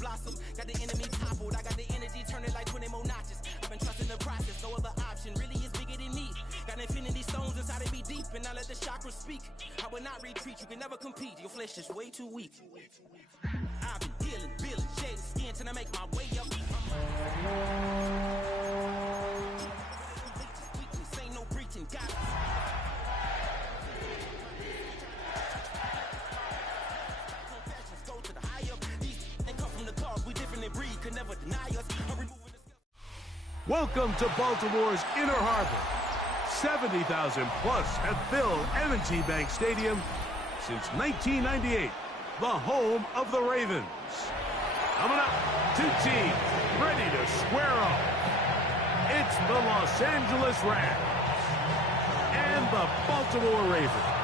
blossom. Got the enemy toppled. I got the energy turning like 20 more notches. I've been trusting the process. No other option really is bigger than me. Got infinity stones inside of me deep, and I let the chakras speak. I will not retreat. You can never compete. Your flesh is way too weak. I've been dealing, building, shedding skin till I make my way up. Weakness ain't no breaching. Got it. Welcome to Baltimore's Inner Harbor. 70,000 plus have filled M&T Bank Stadium since 1998, the home of the Ravens. Coming up, two teams ready to square off. It's the Los Angeles Rams and the Baltimore Ravens.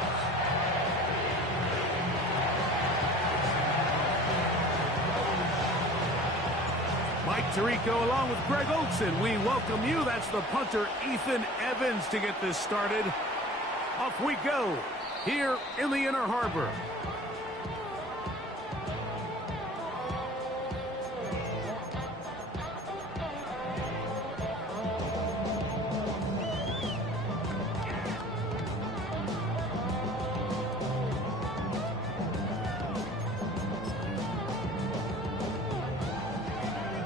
Mike Tirico along with Greg Olson. We welcome you. That's the punter, Ethan Evans, to get this started. Off we go here in the Inner Harbor.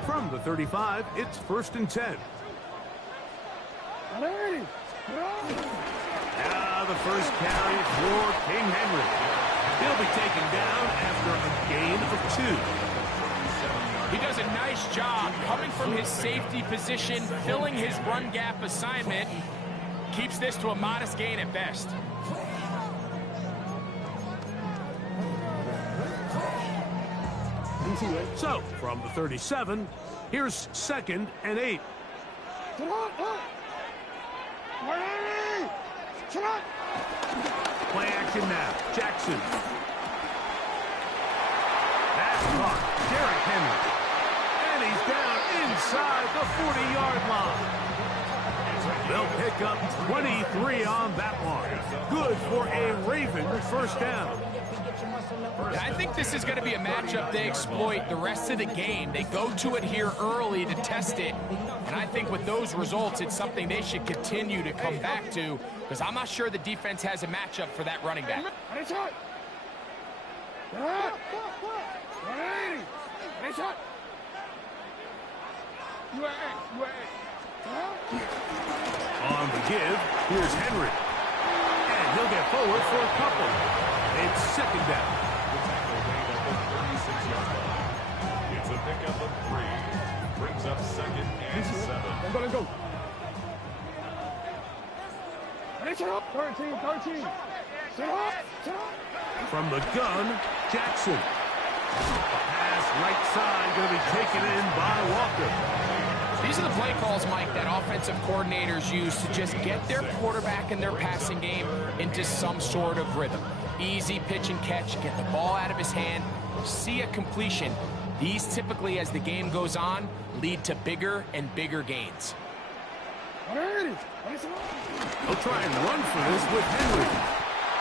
From the 35, it's 1st and 10. Now the first carry for King Henry. He'll be taken down after a gain of 2. He does a nice job coming from his safety position, filling his run gap assignment. Keeps this to a modest gain at best. So, from the 37, here's 2nd and 8. Play action now. Jackson. That's caught. Derrick Henry. And he's down inside the 40-yard line. They'll pick up 23 on that one. Good for a Ravens first down. I think this is going to be a matchup they exploit the rest of the game. They go to it here early to test it. And I think with those results, it's something they should continue to come back to, because I'm not sure the defense has a matchup for that running back. On the give, here's Henry. And he'll get forward for a couple. It's 2nd down. It's a pickup of 3. Brings up 2nd and 7. Let's go. 13. From the gun, Jackson. Pass right side, going to be taken in by Walker. These are the play calls, Mike, that offensive coordinators use to just get their quarterback and their passing game into some sort of rhythm. Easy pitch and catch, get the ball out of his hand, see a completion. These typically, as the game goes on, lead to bigger and bigger gains. They'll try and run for this with Henry.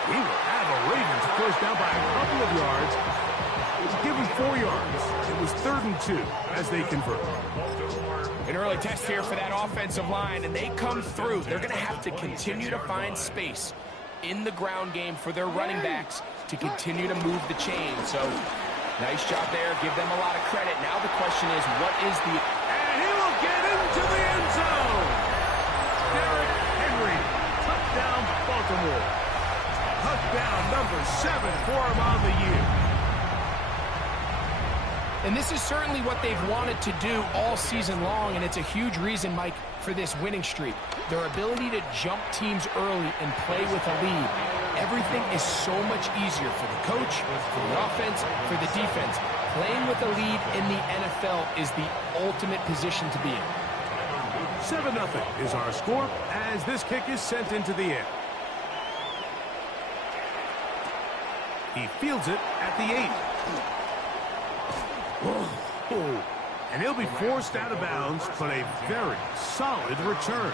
He will have a Ravens first down by a couple of yards. It's given 4 yards. It was 3rd and 2 as they convert. An early test here for that offensive line, and they come through. They're going to have to continue to find space in the ground game for their running backs to continue to move the chain. So, nice job there. Give them a lot of credit. Now the question is, what is the... And he will get into the end zone. Derrick Henry, touchdown Baltimore. Touchdown number 7 for him on the year. And this is certainly what they've wanted to do all season long, and it's a huge reason, Mike, for this winning streak. Their ability to jump teams early and play with a lead. Everything is so much easier for the coach, for the offense, for the defense. Playing with a lead in the NFL is the ultimate position to be in. 7-0 is our score as this kick is sent into the air. He fields it at the 8. Oh, and he'll be forced out of bounds, but a very solid return.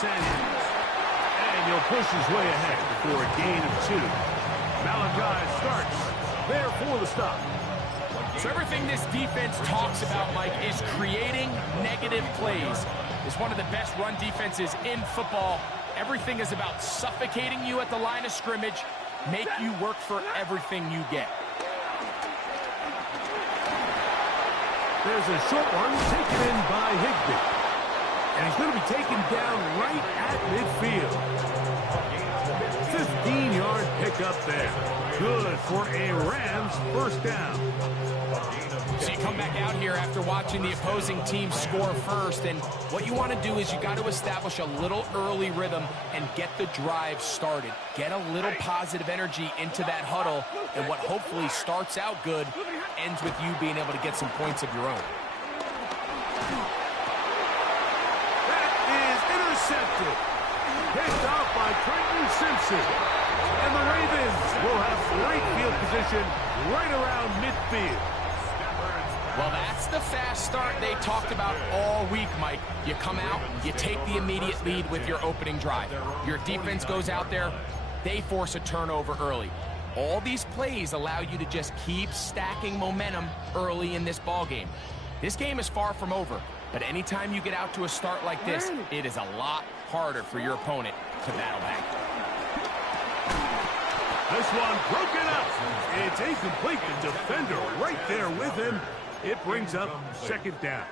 Sanders. And he'll push his way ahead for a gain of 2. Malachi starts there for the stop. So everything this defense talks about, Mike, is creating negative plays. It's one of the best run defenses in football. Everything is about suffocating you at the line of scrimmage, make you work for everything you get. There's a short one taken in by Higbee. And he's going to be taken down right at midfield. 15-yard pickup there. Good for a Rams first down. So you come back out here after watching the opposing team score first, and what you want to do is you got to establish a little early rhythm and get the drive started. Get a little positive energy into that huddle, and what hopefully starts out good ends with you being able to get some points of your own. That is intercepted. Picked off by Trenton Simpson. And the Ravens will have great field position right around midfield. Well, that's the fast start they talked about all week, Mike. You come out, you take the immediate lead with your opening drive. Your defense goes out there, they force a turnover early. All these plays allow you to just keep stacking momentum early in this ball game. This game is far from over, but anytime you get out to a start like this, it is a lot harder for your opponent to battle back. This one broken up. It's incomplete. The defender right there with him. It brings up second down.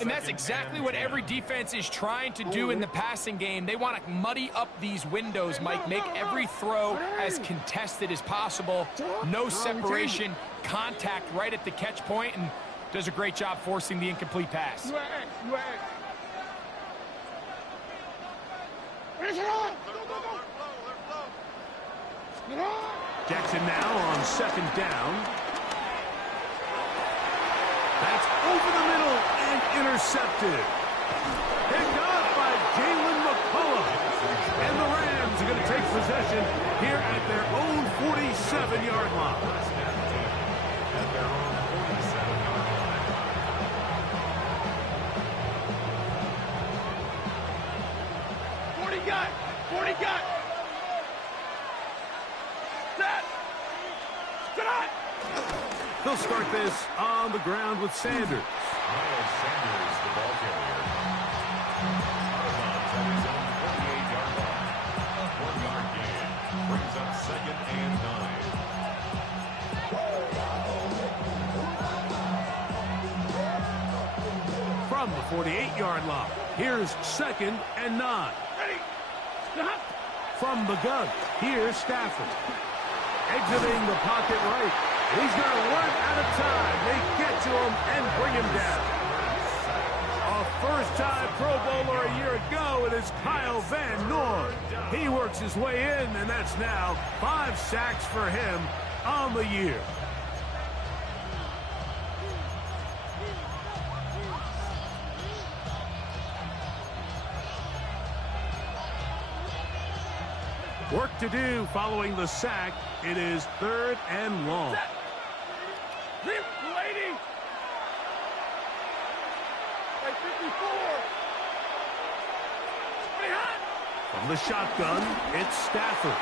And that's exactly what every defense is trying to do in the passing game. They want to muddy up these windows, Mike, make every throw as contested as possible. No separation, contact right at the catch point, and does a great job forcing the incomplete pass. Jackson now on second down. That's over the middle and intercepted. Picked off by Jalen McCullough. And the Rams are going to take possession here at their own 47-yard line. They'll start this on the ground with Sanders. Miles Sanders, the ball carrier. Out of bounds at his own 48-yard line. 1-yard gain. Brings up second and 9. From the 48-yard line, here's second and 9. From the gun, here's Stafford. Exiting the pocket right. He's going to run out of time. They get to him and bring him down. A first-time Pro Bowler a year ago, it is Kyle Van Noy. He works his way in, and that's now 5 sacks for him on the year. Work to do following the sack. It is 3rd and long. From the shotgun, it's Stafford.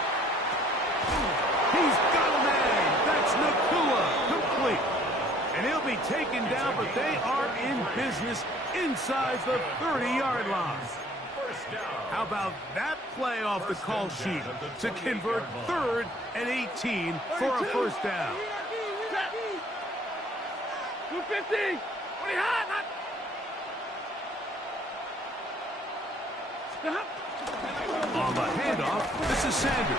He's got a man. That's Nakua, complete. And he'll be taken down, but they are in business inside the 30-yard line. How about that play off the call sheet to convert 3rd and 18 for a first down? 250. On the handoff, this is Sanders.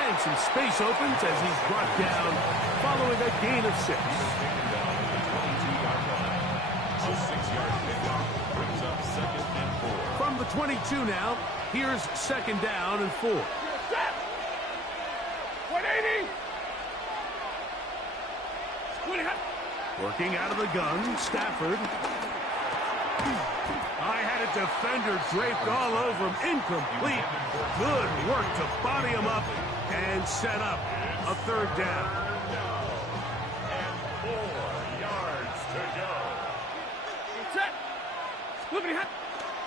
And some space opens as he's brought down following a gain of 6. A 6-yard pickup brings up second and 4. From the 22 now, here's second down and 4. 180. Working out of the gun, Stafford. I had a defender draped all over him. Incomplete. Good work to body him up and set up a 3rd down. And 4 yards to go.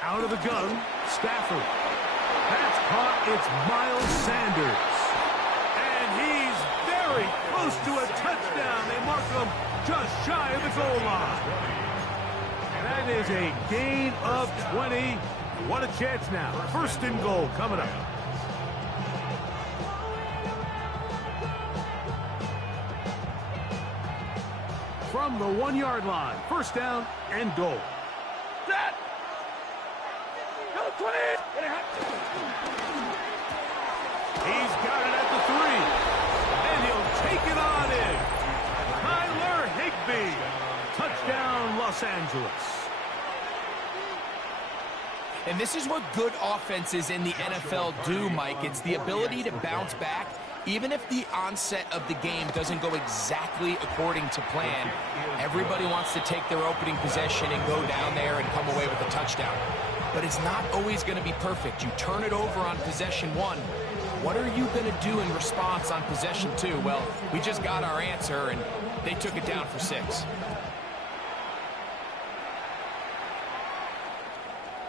Out of the gun, Stafford. That's caught. It's Miles Sanders. And he's very close to a touchdown. They mark him just shy of the goal line. That is a gain of 20. What a chance now. First and goal coming up. From the 1-yard line, first down and goal. Set. Go 20. He's got it at the 3. And he'll take it on in. Tyler Higbee. Touchdown, Los Angeles. And this is what good offenses in the NFL do, Mike. It's the ability to bounce back, even if the onset of the game doesn't go exactly according to plan. Everybody wants to take their opening possession and go down there and come away with a touchdown. But it's not always going to be perfect. You turn it over on possession 1. What are you going to do in response on possession 2? Well, we just got our answer, and they took it down for 6.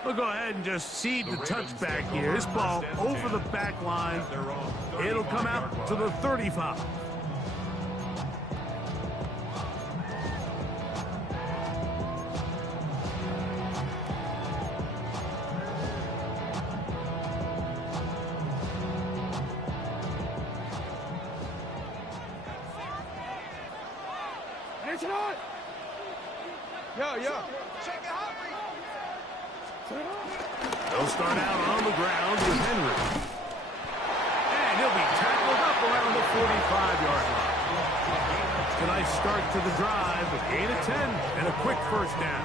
We'll go ahead and just cede the touchback here. This ball over the back line. It'll come out to the 35. It's on. Yo. They'll start out on the ground with Henry. And he'll be tackled up around the 45-yard line. It's a nice start to the drive with 8 of 10 and a quick first down.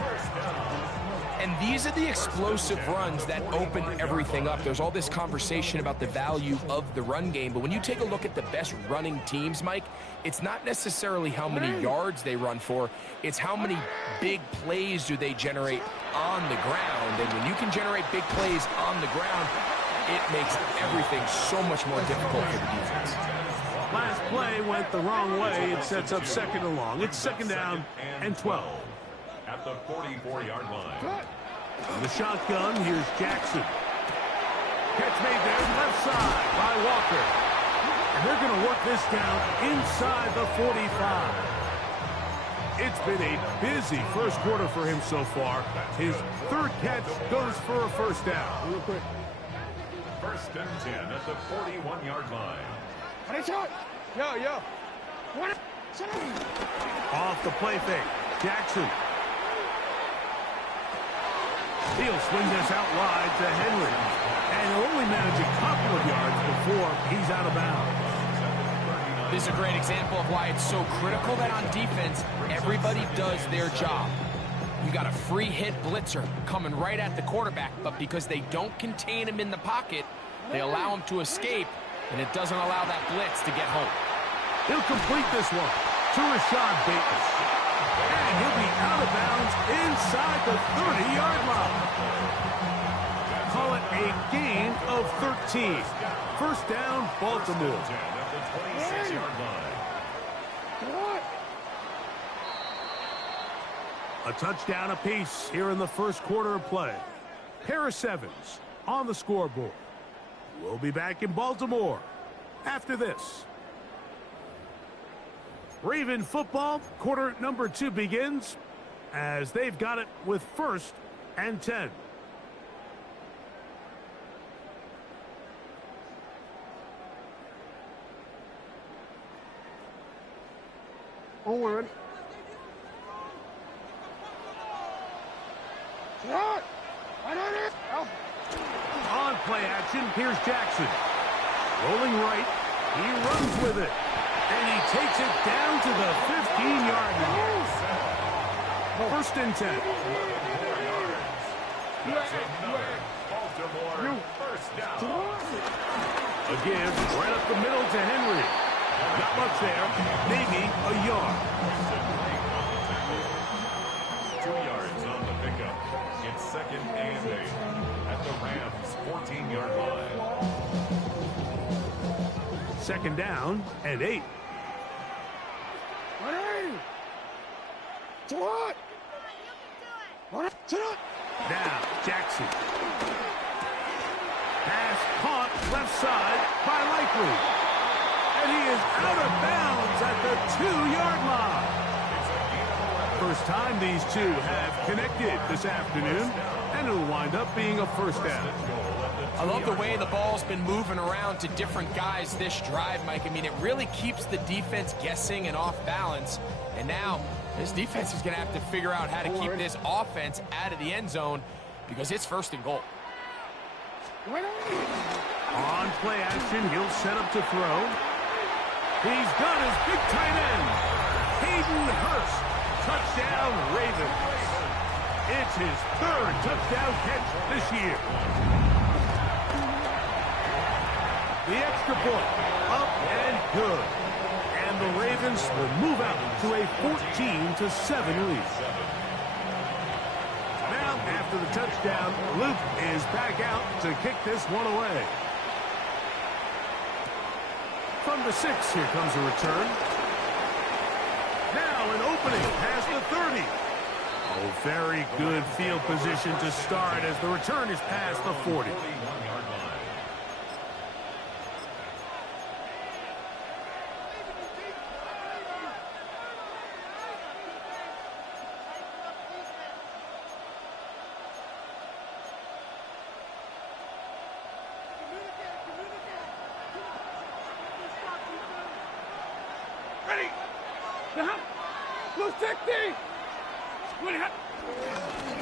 And these are the explosive runs that open everything up. There's all this conversation about the value of the run game, but when you take a look at the best running teams, Mike, it's not necessarily how many yards they run for, it's how many big plays do they generate on the ground. And when you can generate big plays on the ground, it makes everything so much more difficult for the defense. Last play went the wrong way. It sets up second and long. It's second down and 12. At the 44-yard line. On the shotgun, here's Jackson. Catch made there, left side by Walker. And they're going to work this down inside the 45. It's been a busy first quarter for him so far. His third catch goes for a first down. Real quick. First and 10 at the 41-yard line. It's on. Yo. Off the play fake, Jackson. He'll swing this out wide to Henry. And he'll only manage a couple of yards before he's out of bounds. This is a great example of why it's so critical that on defense, everybody does their job. You got a free hit blitzer coming right at the quarterback, but because they don't contain him in the pocket, they allow him to escape, and it doesn't allow that blitz to get home. He'll complete this one to Rashad Bateman. And he'll be out of bounds inside the 30-yard line. Call it a gain of 13. First down, Baltimore. A touchdown apiece here in the first quarter of play. Pair of sevens on the scoreboard. We'll be back in Baltimore after this. Raven football, quarter number 2 begins as they've got it with first and 10. On. On play action, here's Jackson. Rolling right, he runs with it. And he takes it down to the 15-yard line. First and 10. Baltimore first down. A give right up the middle to Henry. Not much there, maybe a yard. 2 yards on the pickup. It's second and 8 at the Rams' 14-yard line. Second down and 8. Now, Jackson. Pass caught left side by Likely. And he is out of bounds at the 2-yard line. First time these two have connected this afternoon, and it'll wind up being a first down. I love the way the ball's been moving around to different guys this drive, Mike. I mean, it really keeps the defense guessing and off balance. And now, this defense is going to have to figure out how to keep this offense out of the end zone because it's first and goal. On play action, he'll set up to throw. He's got his big tight end, Hayden Hurst. Touchdown, Ravens. It's his third touchdown catch this year. The extra point, up and good. And the Ravens will move out to a 14-7 lead. Now, after the touchdown, Luke is back out to kick this one away. From the 6, here comes a return. Now an opening past the 30. Oh, very good field position to start as the return is past the 40.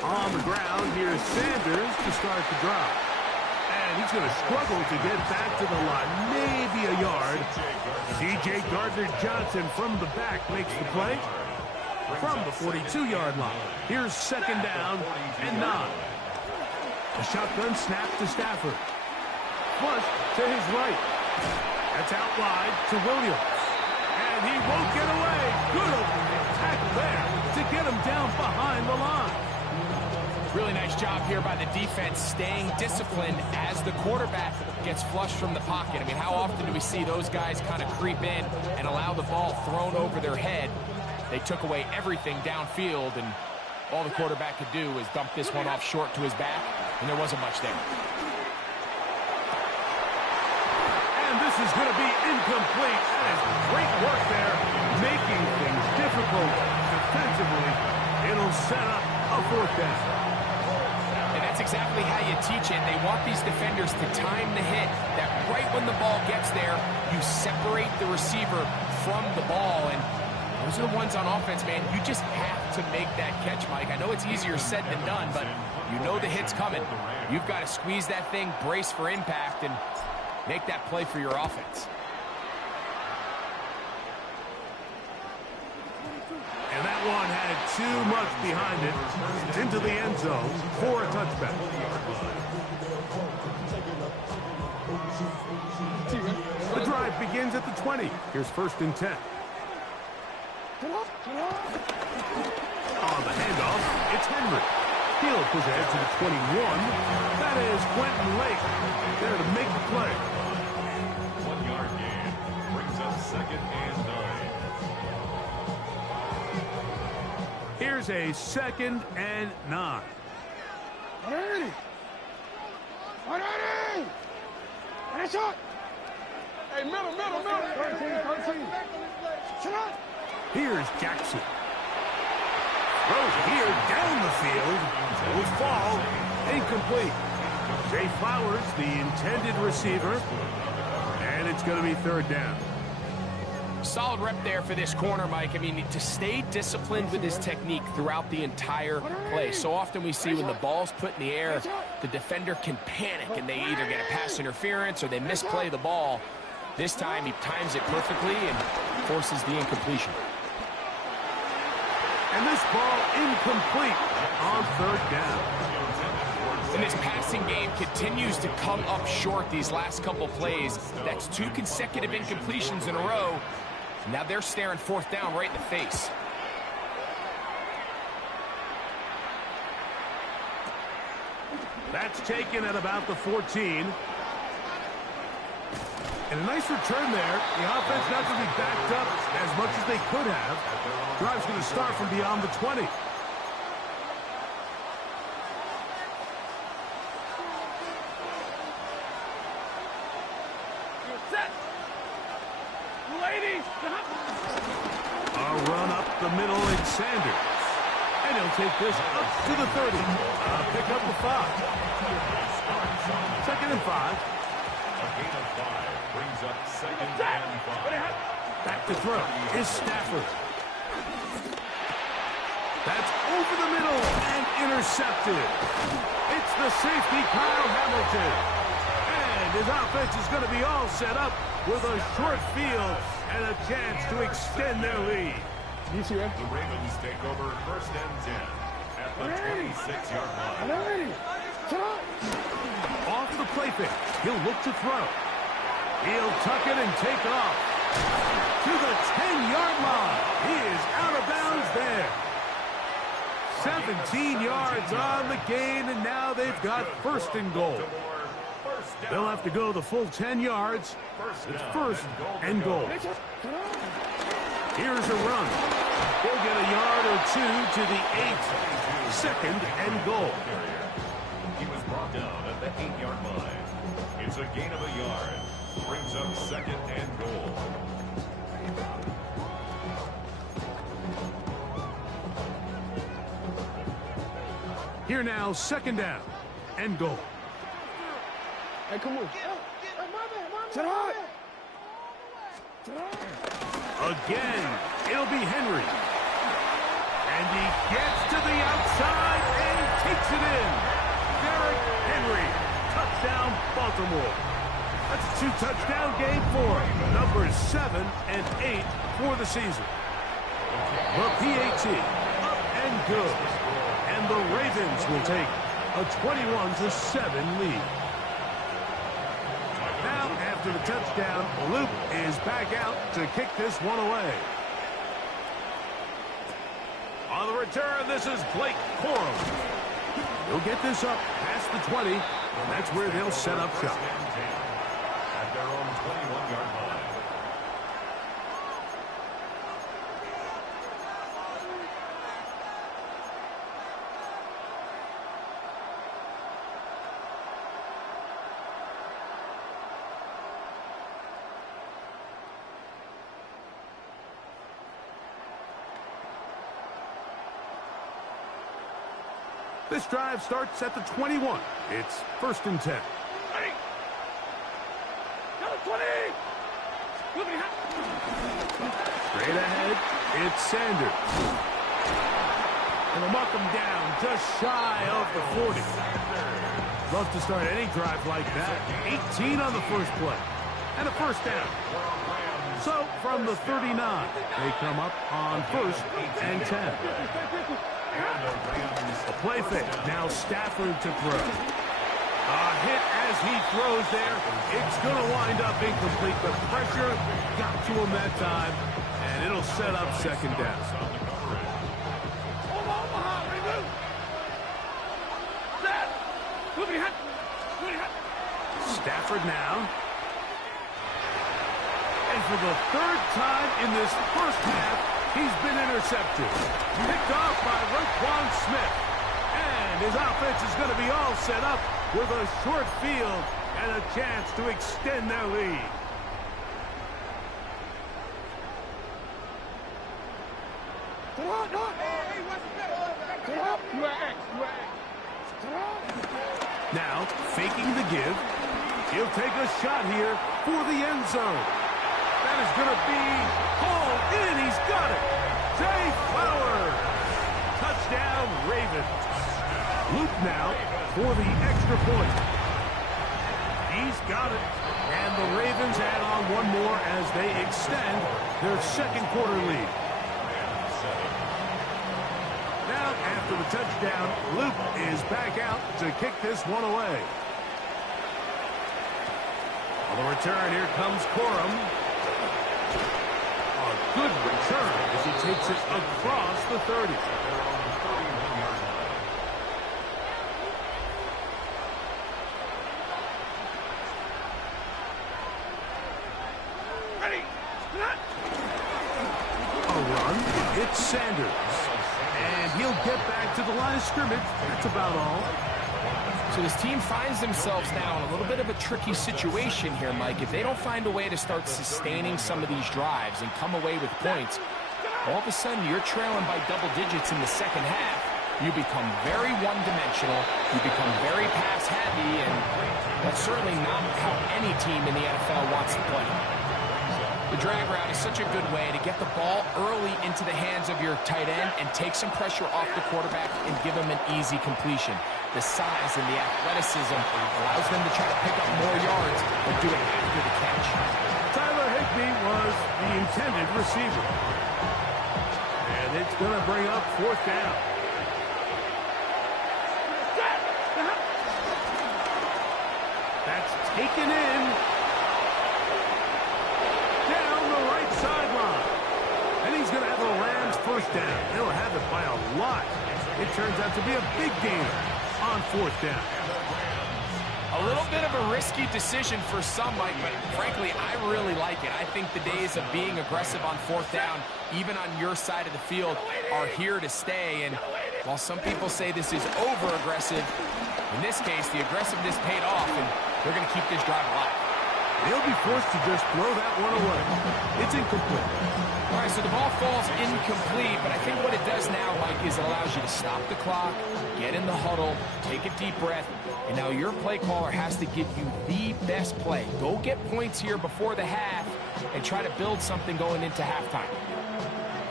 On the ground, here's Sanders to start the drive. And he's going to struggle to get back to the line, maybe a yard. C.J. Gardner-Johnson from the back makes the play from the 42-yard line. Here's second down and 9. A shotgun snap to Stafford. Flush to his right. That's out wide to Williams. And he won't get away. Good tackle there to get him down behind the line. Really nice job here by the defense staying disciplined as the quarterback gets flushed from the pocket. I mean, how often do we see those guys kind of creep in and allow the ball thrown over their head? They took away everything downfield, and all the quarterback could do was dump this one off short to his back, and there wasn't much there. And this is going to be incomplete. That is great work there, making things difficult defensively. It'll set up a fourth down. And that's exactly how you teach it. They want these defenders to time the hit, that right when the ball gets there, you separate the receiver from the ball. And those are the ones on offense, man. You just have to make that catch, Mike. I know it's easier said than done, but you know the hit's coming. You've got to squeeze that thing, brace for impact, and make that play for your offense. And that one had too much behind it. Into the end zone for a touchback. The drive begins at the 20. Here's first and 10. On the handoff, it's Henry. He'll push ahead to the 21. That is Quentin Lake there to make the play. 1-yard gain brings up second and 9. Here's a second and 9. Ready! Ready! And a shot! Hey, middle! 13. Shot! Here's Jackson. Throws here down the field. Will fall. Incomplete. Zay Flowers, the intended receiver. And it's going to be third down. Solid rep there for this corner, Mike. I mean, to stay disciplined with his technique throughout the entire play. So often we see when the ball's put in the air, the defender can panic and they either get a pass interference or they misplay the ball. This time he times it perfectly and forces the incompletion. And this ball incomplete on third down. And this passing game continues to come up short these last couple plays. That's 2 consecutive incompletions in a row. Now they're staring fourth down right in the face. That's taken at about the 14. And a nice return there. The offense not going to be backed up as much as they could have. Drive's going to start from beyond the 20. Set. Ladies. A run up the middle in Sanders. And he'll take this up to the 30. Pick up the 5. Second and 5. A gain of 5 brings up second and 5. Back to throw is Stafford. That's over the middle and intercepted. It's the safety, Kyle Hamilton. And his offense is going to be all set up with a short field and a chance to extend their lead. The Ravens take over first and 10 at the 26-yard line. Off the play fake, he'll look to throw. He'll tuck it and take off to the 10-yard line. He is out of bounds there. 17 yards on the gain, and now they've got first and goal. They'll have to go the full 10 yards. It's first and goal. Here's a run. He'll get a yard or two to the 8. Second and goal. He was brought down at the 8-yard line. It's a gain of a yard. Brings up second and goal. Here now, second down and goal. Hey, come on. Again, it'll be Henry. And he gets to the outside and takes it in. Derrick Henry, touchdown Baltimore. That's a 2-touchdown game for him. Numbers 7 and 8 for the season. The PAT, up and good. And the Ravens will take a 21-7 lead. Now, after the touchdown, Luke is back out to kick this one away. On the return, this is Blake Corum. He'll get this up past the 20, and that's where they'll set up shop. At their own 21-yard line. This drive starts at the 21. It's first and 10. Straight ahead, it's Sanders. And they'll mark him down just shy of the 40. Love to start any drive like that. 18 on the first play. And a first down. So, from the 39, they come up on first and 10. A play fake. Now Stafford to throw. A hit as he throws there. It's going to wind up incomplete. The pressure got to him that time, and it'll set up second down. Stafford now. And for the third time in this first half, he's been intercepted. Picked off by Roquan Smith. And his offense is going to be all set up with a short field and a chance to extend their lead. Now, faking the give. He'll take a shot here for the end zone. That is going to be hauled in. He's got it. Zay Flowers. Touchdown, Ravens. Luke now for the extra point. He's got it. And the Ravens add on one more as they extend their second quarter lead. Now, after the touchdown, Luke is back out to kick this one away. On the return, here comes Corum. A good return as he takes it across the 30. A run, it's Sanders. And he'll get back to the line of scrimmage. That's about all. So So this team finds themselves now in a little bit of a tricky situation here, Mike. If they don't find a way to start sustaining some of these drives and come away with points, all of a sudden you're trailing by double digits in the second half. You become very one-dimensional, you become very pass-heavy, and that's certainly not how any team in the NFL wants to play. The drag route is such a good way to get the ball early into the hands of your tight end and take some pressure off the quarterback and give him an easy completion. The size and the athleticism allows them to try to pick up more yards, but do it after the catch. Tyler Higbee was the intended receiver. And it's going to bring up fourth down. That's taken in. Down the right sideline. And he's going to have the Rams first down. They'll have it by a lot. It turns out to be a big gainer on fourth down. A little bit of a risky decision for some, Mike, but frankly, I really like it. I think the days of being aggressive on fourth down, even on your side of the field, are here to stay. And while some people say this is over-aggressive, in this case, the aggressiveness paid off, and they're going to keep this drive alive. They'll be forced to just throw that one away. It's incomplete. All right, so the ball falls incomplete, but I think what it does now, Mike, is it allows you to stop the clock, get in the huddle, take a deep breath, and now your play caller has to give you the best play. Go get points here before the half and try to build something going into halftime.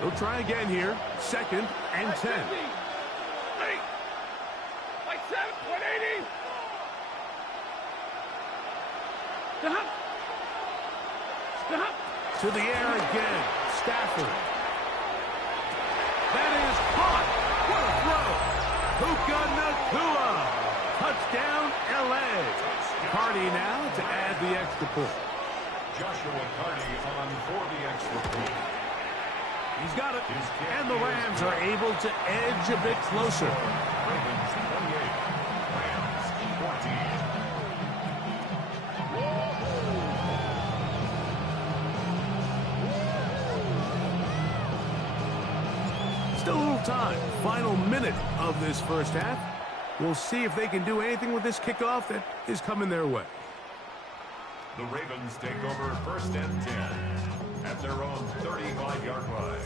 They'll try again here. 2nd and 10. Like 7.80. Stop. Stop. To the air again. Stafford. That is caught. What a throw. Puka Nacua. Touchdown, L.A. Cardi now to add the extra point. Joshua Cardi on for the extra point. He's got it. And the Rams are able to edge a bit closer. Ravens 28, Rams 14. Still a little time. Final minute of this first half. We'll see if they can do anything with this kickoff that is coming their way. The Ravens take over 1st and 10 at their own 35-yard line.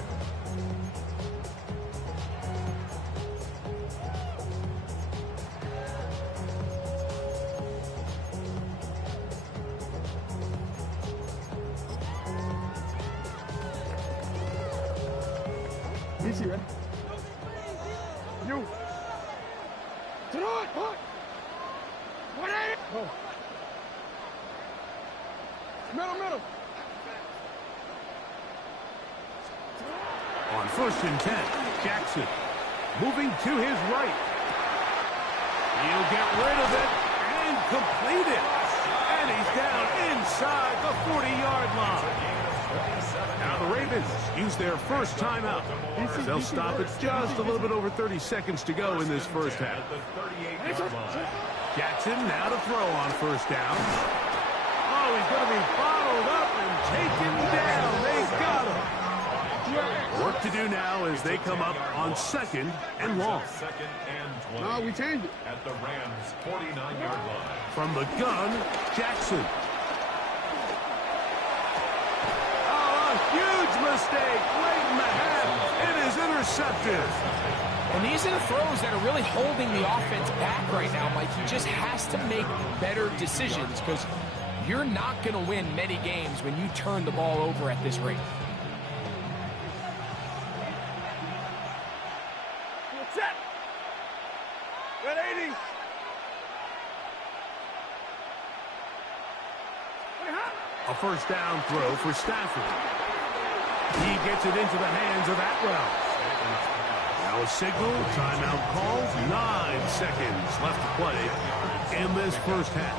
Easy, man. You. Throw it. What? What are you? Oh. Middle. On 1st and 10, Jackson moving to his right. He'll get rid of it and complete it. And he's down inside the 40-yard line. Now the Ravens use their first timeout. They'll stop it just a little bit over 30 seconds to go in this first half. Jackson now to throw on 1st down. Oh, he's going to be bottled up and taken down. They got him. Work to do now as they come up on 2nd and long. 2nd and 20. No, we changed it. At the Rams 49-yard line. From the gun, Jackson. Oh, a huge mistake late in the half. It is intercepted. And these are the throws that are really holding the offense back right now, Mike. He just has to make better decisions because you're not going to win many games when you turn the ball over at this rate. Set. Red 80. A 1st down throw for Stafford. He gets it into the hands of Atwell. Now a signal, timeout called. 9 seconds left to play in this first half.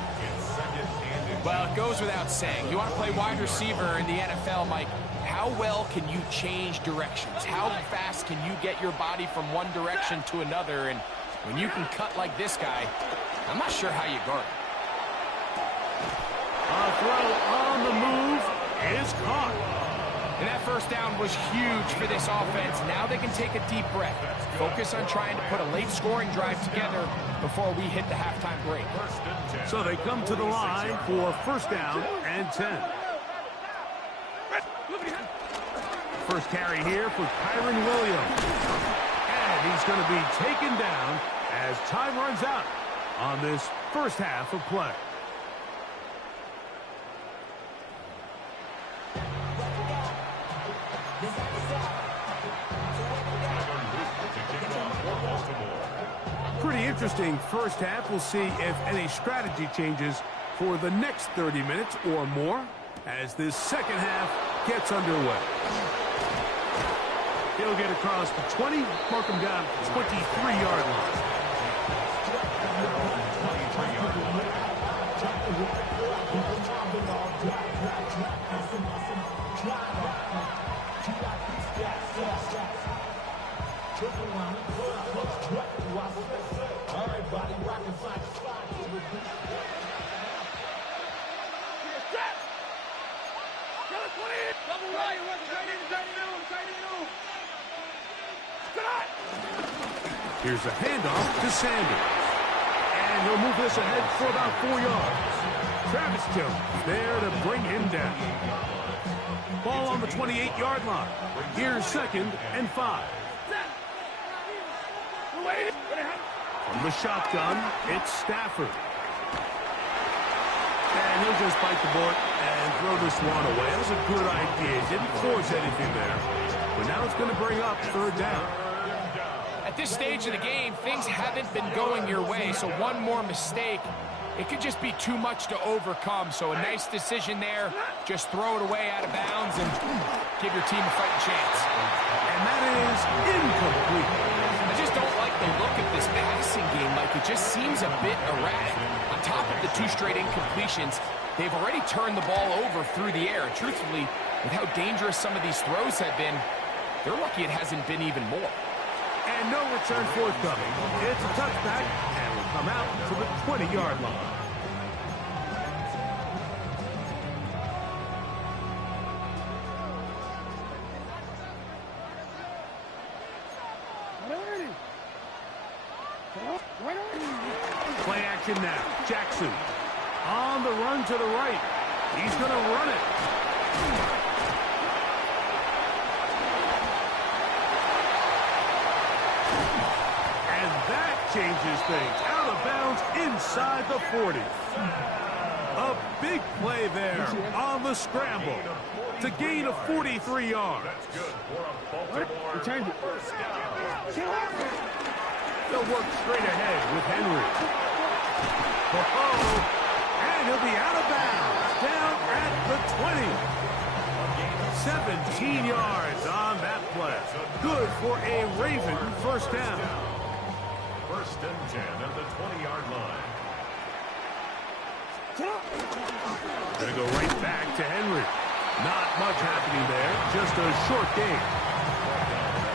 Well, it goes without saying. You want to play wide receiver in the NFL, Mike, how well can you change directions? How fast can you get your body from one direction to another? And when you can cut like this guy, I'm not sure how you guard it. A throw on the move is caught. And that first down was huge for this offense. Now they can take a deep breath. Focus on trying to put a late scoring drive together before we hit the halftime break. So they come to the line for first down and 10. First carry here for Kyron Williams. And he's going to be taken down as time runs out on this first half of play. Pretty interesting first half. We'll see if any strategy changes for the next 30 minutes or more as this second half gets underway. He'll get across the 20, mark him down at the 23-yard line. Here's a handoff to Sanders. And he'll move this ahead for about 4 yards. Travis Jones there to bring him down. Ball on the 28-yard line. Here's 2nd and 5. From the shotgun, it's Stafford. And he'll just bite the bullet and throw this one away. That was a good idea. He didn't force anything there. But now it's going to bring up 3rd down. At this stage of the game, things haven't been going your way, so one more mistake, it could just be too much to overcome. So a nice decision there. Just throw it away out of bounds and give your team a fighting chance. And that is incomplete. I just don't like the look of this passing game, Mike. It just seems a bit erratic. On top of the 2 straight incompletions, they've already turned the ball over through the air. Truthfully, with how dangerous some of these throws have been, they're lucky it hasn't been even more. And no return forthcoming. It's a touchback, and will come out to the 20-yard line. Play action now. Jackson on the run to the right. He's going to run it. Changes things out of bounds inside the 40. A big play there on the scramble to gain a 43 yards. They'll work straight ahead with Henry. And he'll be out of bounds down at the 20. 17 yards on that play. Good for a Raven first down. 1st and 10 at the 20-yard line. Gonna go right back to Henry. Not much happening there, just a short game.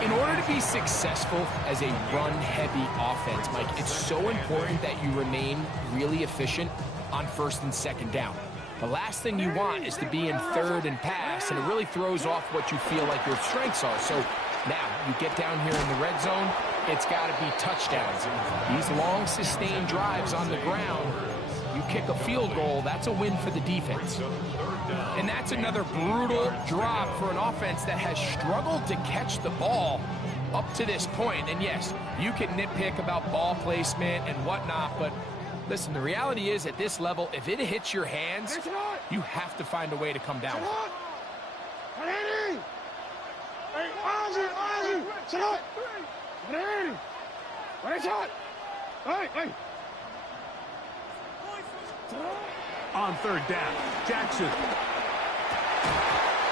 In order to be successful as a run-heavy offense, Mike, it's so important that you remain really efficient on 1st and 2nd down. The last thing you want is to be in 3rd and pass, and it really throws off what you feel like your strengths are. So now you get down here in the red zone, it's got to be touchdowns. These long, sustained drives on the ground, you kick a field goal, that's a win for the defense. And that's another brutal drop for an offense that has struggled to catch the ball up to this point. And yes, you can nitpick about ball placement and whatnot, but listen, the reality is at this level, if it hits your hands, you have to find a way to come down. On 3rd down, Jackson.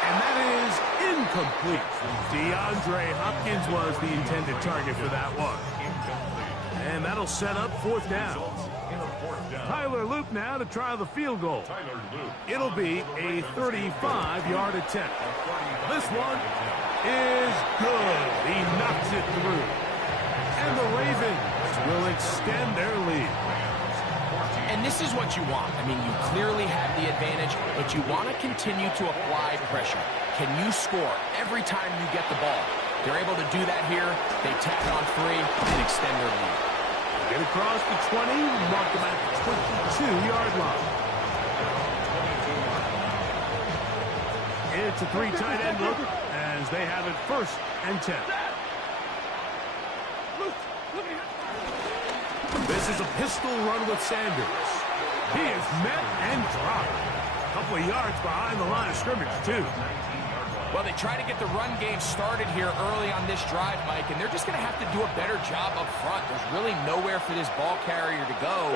And that is incomplete. DeAndre Hopkins was the intended target for that one. And that'll set up 4th down. Tyler Luke now to try the field goal. It'll be a 35-yard attempt. This one is good. He knocks it through. And the Ravens will extend their lead. And this is what you want. I mean, you clearly have the advantage, but you want to continue to apply pressure. Can you score every time you get the ball? They're able to do that here. They tack on 3 and extend their lead. Get across the 20, mark them at the 22-yard line. It's a 3 tight end look as they have it 1st and 10. This is a pistol run with Sanders. He is met and dropped. A couple of yards behind the line of scrimmage, too. Well, they try to get the run game started here early on this drive, Mike, and they're just going to have to do a better job up front. There's really nowhere for this ball carrier to go.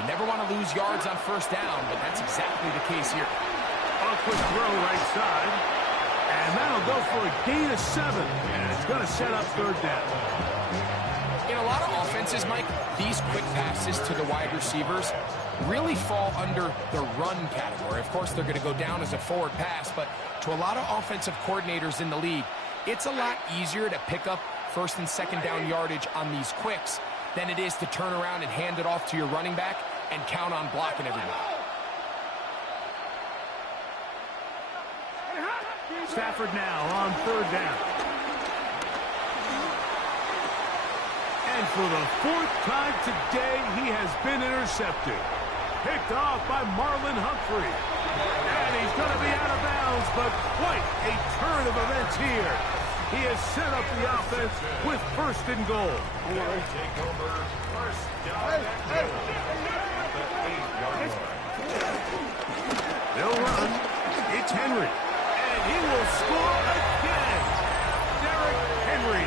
You never want to lose yards on 1st down, but that's exactly the case here. A quick throw right side, and that'll go for a gain of 7, and it's going to set up 3rd down. In a lot of offenses, Mike, these quick passes to the wide receivers really fall under the run category. Of course, they're going to go down as a forward pass, but to a lot of offensive coordinators in the league, it's a lot easier to pick up 1st and 2nd down yardage on these quicks than it is to turn around and hand it off to your running back and count on blocking everyone. Stafford now on 3rd down. And for the 4th time today, he has been intercepted. Picked off by Marlon Humphrey. And he's going to be out of bounds, but quite a turn of events here. He has set up the offense with 1st and goal. Take over 1st down at the 8-yard line. They'll run. It's Henry. And he will score again. Derrick Henry.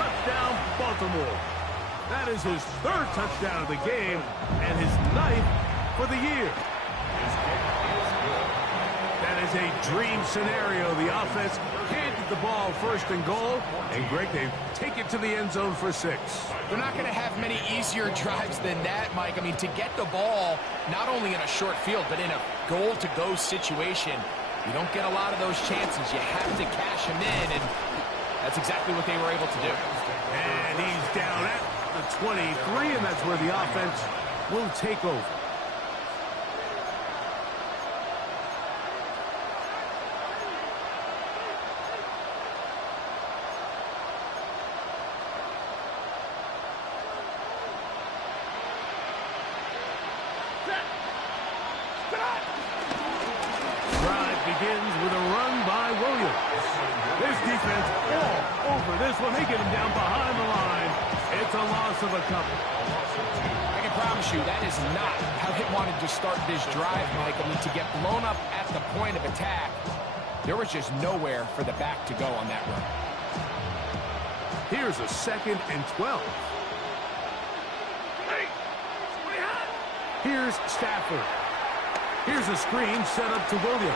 Touchdown, Baltimore. That is his 3rd touchdown of the game and his 9th for the year. That is a dream scenario. The offense handed the ball 1st and goal. And, Greg, they take it to the end zone for 6. They're not going to have many easier drives than that, Mike. I mean, to get the ball, not only in a short field, but in a goal-to-go situation, you don't get a lot of those chances. You have to cash them in, and that's exactly what they were able to do. And he's down at the 23, and that's where the offense will take over. Drive begins with a run by Williams. This defense all over this one. They get him down behind the line. It's a loss of a couple. I can promise you that is not how he wanted to start this drive, Mike. I mean, to get blown up at the point of attack, there was just nowhere for the back to go on that run. Here's a 2nd and 12. Here's Stafford. Here's a screen set up to Williams.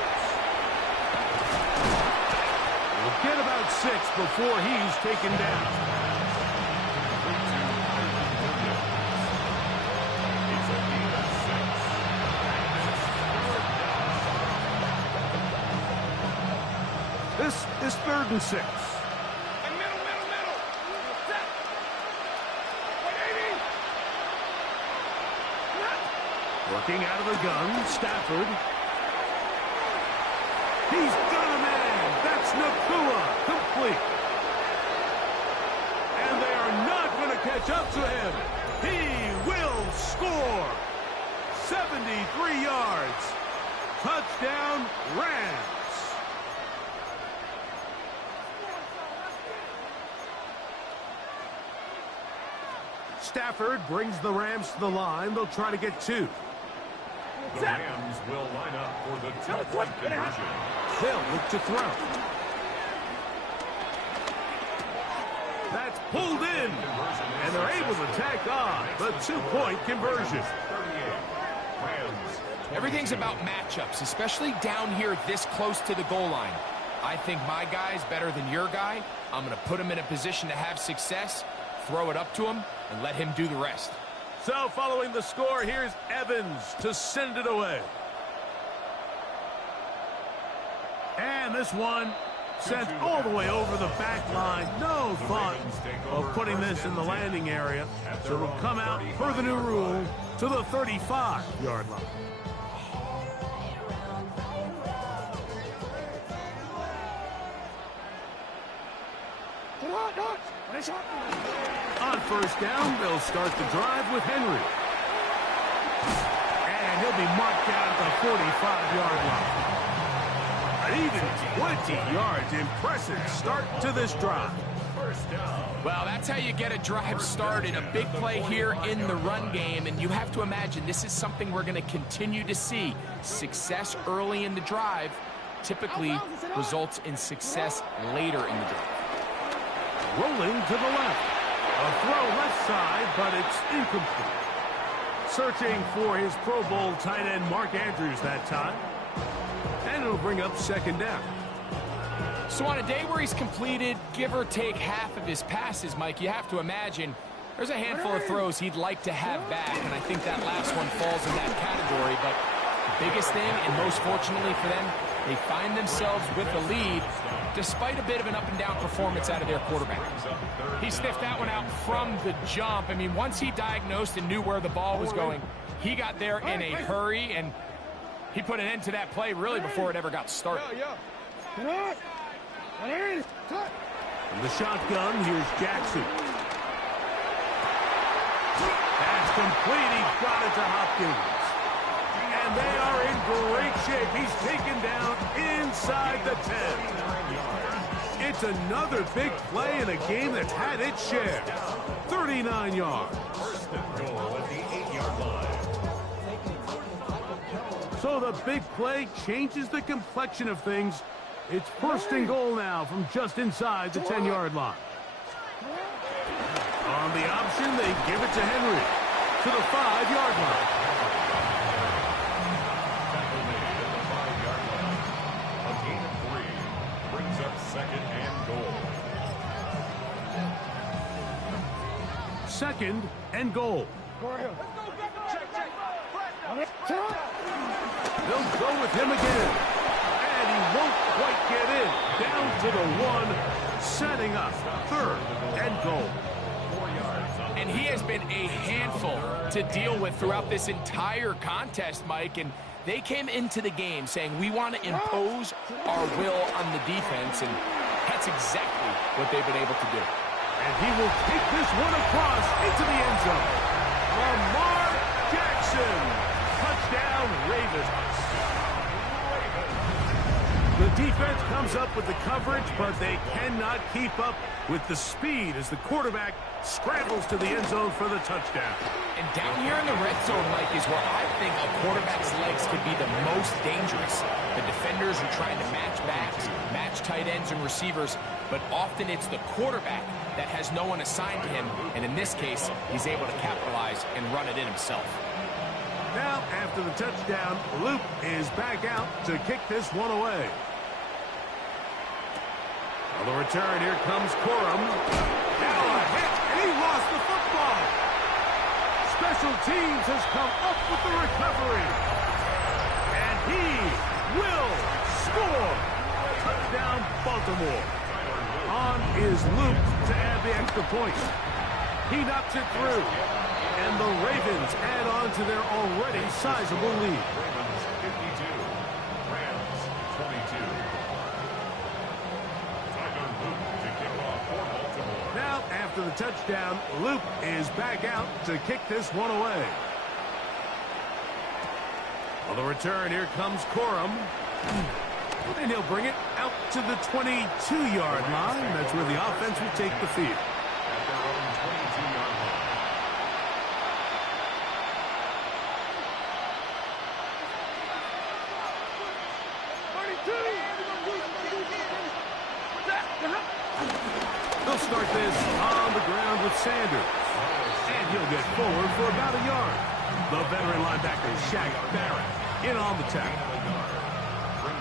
We'll get about 6 before he's taken down. This is 3rd and 6. Working out of the gun, Stafford. He's got a man. That's Nakua. Complete. And they are not going to catch up to him. He will score. 73 yards. Touchdown, Rams. Stafford brings the Rams to the line. They'll try to get 2. The Rams will line up for the 2-point conversion. They'll look to throw. That's pulled in. And they're able to tack on the 2-point conversion. Everything's about matchups, especially down here this close to the goal line. I think my guy's better than your guy. I'm going to put him in a position to have success, throw it up to him, and let him do the rest. So following the score, here's Evans to send it away. And this one Sent all the way over the back line. No thought of putting this in the landing area. So it'll come out, per the new rule, to the 35-yard line. On first down, they'll start the drive with Henry. And he'll be marked down at the 45-yard line. An even 20 yards. Impressive start to this drive. Well, that's how you get a drive started. A big play here in the run game, and you have to imagine this is something we're going to continue to see. Success early in the drive typically results in success later in the drive. Rolling to the left. A throw left side, but it's incomplete. Searching for his Pro Bowl tight end Mark Andrews that time. And it'll bring up second down. So on a day where he's completed, give or take half of his passes, Mike, you have to imagine there's a handful of throws he'd like to have back, and I think that last one falls in that category. But the biggest thing, and most fortunately for them, they find themselves with the lead despite a bit of an up-and-down performance out of their quarterback. He sniffed that one out from the jump. I mean, once he diagnosed and knew where the ball was going, he got there in a hurry, and he put an end to that play really before it ever got started. From the shotgun, here's Jackson. That's complete. He got it to Hopkins. And they are in great shape. He's taken down inside the 10. It's another big play in a game that's had its share. 39 yards. So the big play changes the complexion of things. It's first and goal now from just inside the 10-yard line. On the option, they give it to Henry to the 5-yard line. A gain of 3 brings up second and goal. Second and goal. They'll go with him again. And he won't quite get in. Down to the 1, setting up third and goal. And he has been a handful to deal with throughout this entire contest, Mike. And they came into the game saying, we want to impose our will on the defense. And that's exactly what they've been able to do. And he will take this one across into the end zone. Lamar Jackson. Touchdown, Ravens. The defense comes up with the coverage, but they cannot keep up with the speed as the quarterback scrambles to the end zone for the touchdown. And down here in the red zone, Mike, is where I think a quarterback's legs could be the most dangerous. The defenders are trying to match backs, match tight ends and receivers, but often it's the quarterback that has no one assigned to him, and in this case, he's able to capitalize and run it in himself. Now, after the touchdown, Luke is back out to kick this one away. On the return, here comes Corum. Now a hit, and he lost the football. Special teams has come up with the recovery. And he will score. Touchdown, Baltimore. On is Luke to add the extra point. He knocks it through. And the Ravens add on to their already sizable lead. Ravens 52, Rams 22. Tyler Luke to kick off for Baltimore. Now, after the touchdown, Luke is back out to kick this one away. On the return, here comes Corum. And he'll bring it out to the 22-yard line. That's where the offense will take the field. At their own 22-yard line. They'll start this on the ground with Sanders. And he'll get forward for about a yard. The veteran linebacker, Shaq Barrett, in on the tackle.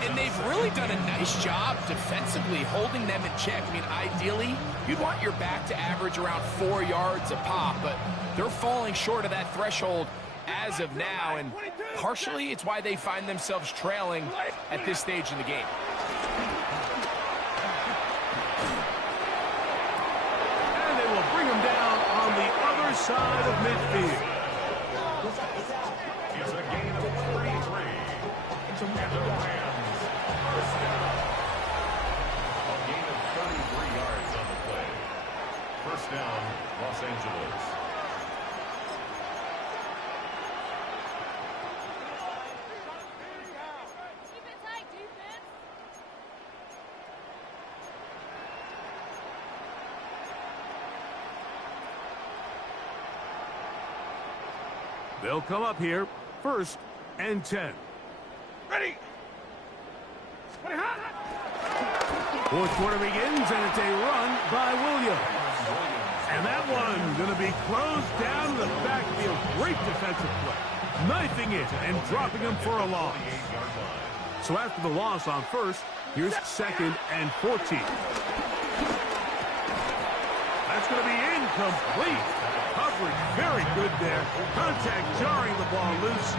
And they've really done a nice job defensively holding them in check. I mean, ideally, you'd want your back to average around 4 yards a pop, but they're falling short of that threshold as of now, and partially it's why they find themselves trailing at this stage in the game. side of midfield. It's a gain of 33. And the Rams first down. A gain of 33 yards on the play. First down, Los Angeles. Keep it tight, defense. They'll come up here, 1st and 10. Ready. Fourth quarter begins, and it's a run by Williams. And that one going to be closed down to the backfield. Great defensive play. Knifing it and dropping him for a loss. So after the loss on 1st, here's 2nd and 14. That's going to be incomplete. Coverage very good there. Contact jarring the ball loose.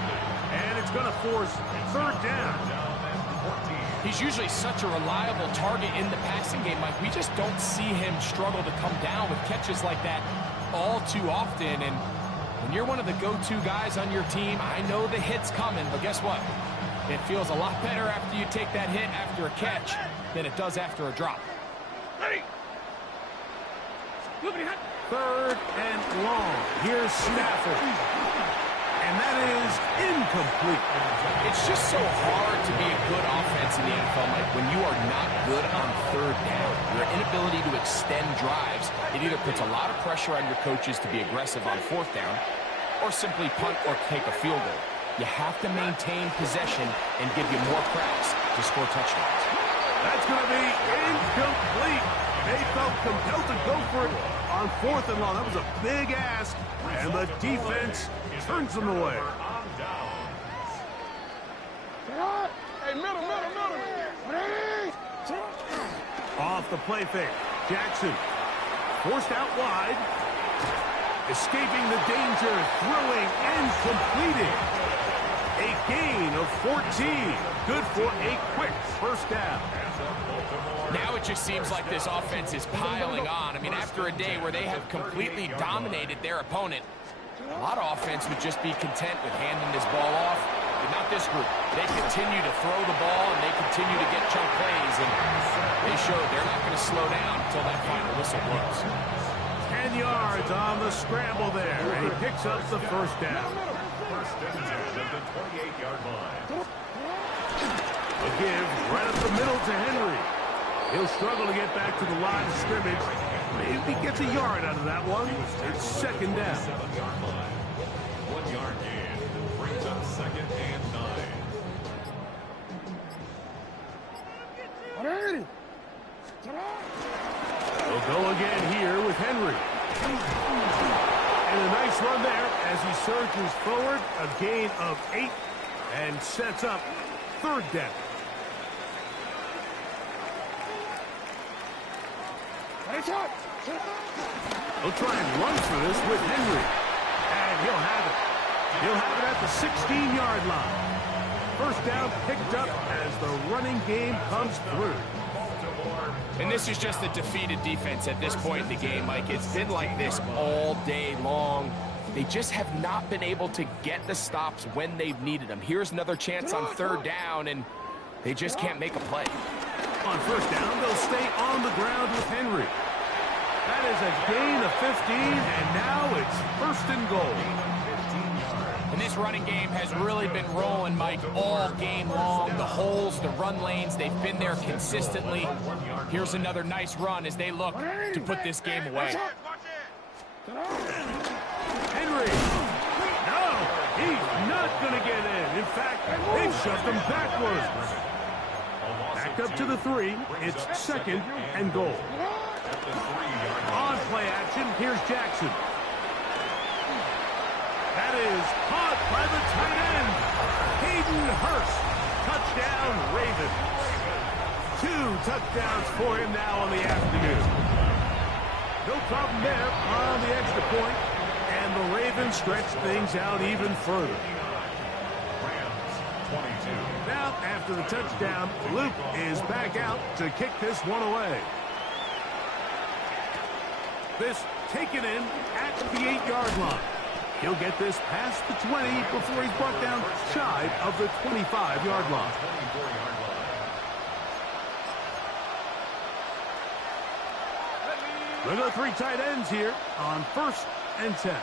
And it's going to force 3rd down. He's usually such a reliable target in the passing game, Mike. We just don't see him struggle to come down with catches like that all too often. And when you're one of the go-to guys on your team, I know the hit's coming, but guess what? It feels a lot better after you take that hit after a catch than it does after a drop. Ready. 3rd and long. Here's Stafford. And that is incomplete. It's just so hard to be a good offense in the NFL, Mike, when you are not good on 3rd down. Your inability to extend drives, it either puts a lot of pressure on your coaches to be aggressive on 4th down or simply punt or take a field goal. You have to maintain possession and give you more cracks to score touchdowns. That's going to be incomplete. They felt compelled to go for it on 4th and long. That was a big ask, and the defense turns them away. Hey, middle. Ready. Off the play fake. Jackson forced out wide. Escaping the danger, throwing and completing. A gain of 14. Good for a quick 1st down. Now it just seems like this offense is piling on. I mean, after a day where they have completely dominated their opponent, a lot of offense would just be content with handing this ball off. But not this group. They continue to throw the ball, and they continue to get chunk plays, and they show they're not going to slow down until that final whistle blows. 10 yards on the scramble there, and he picks up the 1st down. First and 10 at the 28-yard line. A give right up the middle to Henry. He'll struggle to get back to the line of scrimmage. Maybe gets a yard out of that one. It's 2nd down. 7-yard line. 1-yard gain brings up 2nd and 9. Ready. They'll go again here with Henry. And a nice run there as he surges forward. A gain of 8 and sets up 3rd down. He'll try and run for this with Henry. And he'll have it. He'll have it at the 16-yard line. 1st down picked up as the running game comes through. And this is just a defeated defense at this point in the game, Mike. It's been like this all day long. They just have not been able to get the stops when they've needed them. Here's another chance on 3rd down, and they just can't make a play. On 1st down, they'll stay on the ground with Henry. That is a gain of 15, and now it's 1st and goal. And this running game has really been rolling, Mike, all game long. The holes, the run lanes, they've been there consistently. Here's another nice run as they look to put this game away. Henry. No, he's not going to get in. In fact, they've shoved him backwards. Back up to the 3. It's 2nd and goal. On play action, here's Jackson. That is caught by the tight end, Hayden Hurst. Touchdown, Ravens. 2 touchdowns for him now on the afternoon. No problem there on the extra point, and the Ravens stretch things out even further. Now, after the touchdown, Luke is back out to kick this one away. This taken in at the 8-yard line. He'll get this past the 20 before he's brought down shy of the 25-yard line. Look at the 3 tight ends here on 1st and 10.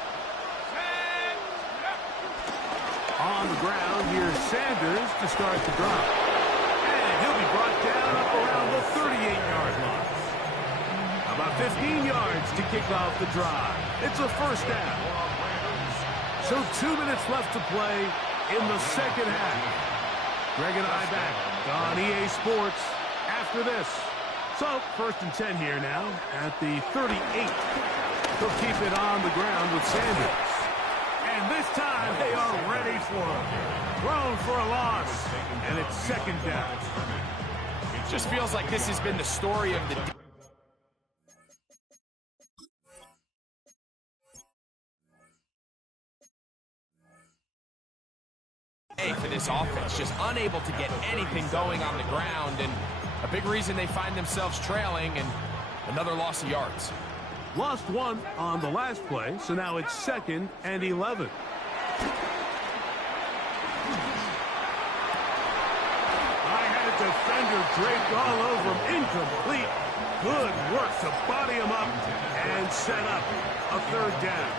On the ground, here's Sanders to start the drive. And he'll be brought down up around the 38-yard line. About 15 yards to kick off the drive. It's a first down. So 2 minutes left to play in the second half. Greg and I back on EA Sports after this. So 1st and 10 here now at the 38. They'll keep it on the ground with Sanders. And this time they are ready for him. Thrown for a loss. And it's 2nd down. It just feels like this has been the story of the day for this offense. Just unable to get anything going on the ground. And a big reason they find themselves trailing and another loss of yards. Lost 1 on the last play, so now it's 2nd and 11. I had a defender draped all over him. Incomplete. Good work to body him up and set up a 3rd down.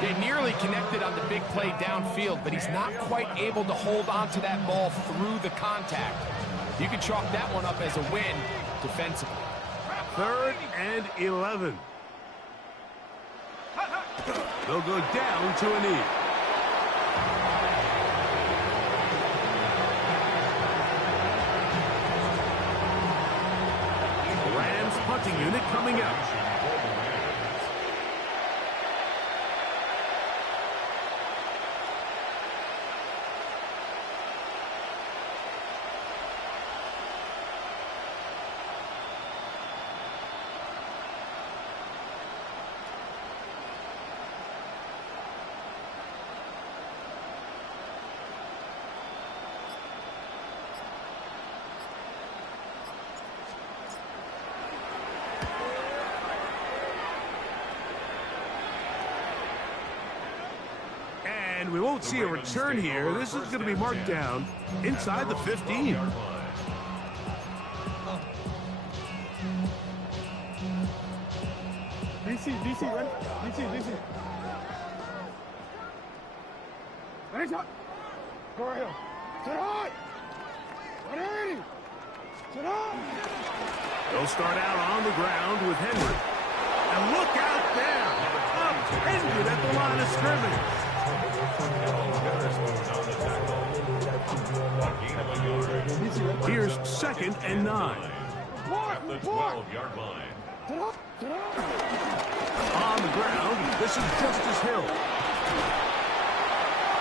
They nearly connected on the big play downfield, but he's not quite able to hold on to that ball through the contact. You can chalk that one up as a win defensively. 3rd and 11. They'll go down to a knee. The Rams punting unit coming out. And we won't see a return here. This is going to be marked down inside the 15. DC, ready? DC. Ready, shot. Go right here. Sit high. Ready. Sit high. They'll start out on the ground with Henry. And look out there. Upended at the line of scrimmage. Here's 2nd and 9. At the 12-yard line. On the ground, this is Justice Hill.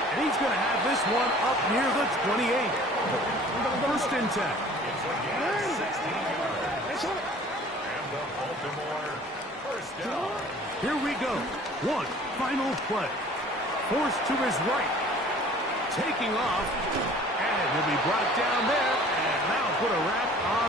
And he's going to have this one up near the 28. 1st and 10. And the Baltimore first down. Here we go. One final play. Forced to his right. Taking off. And he'll be brought down there. And that'll put a wrap on.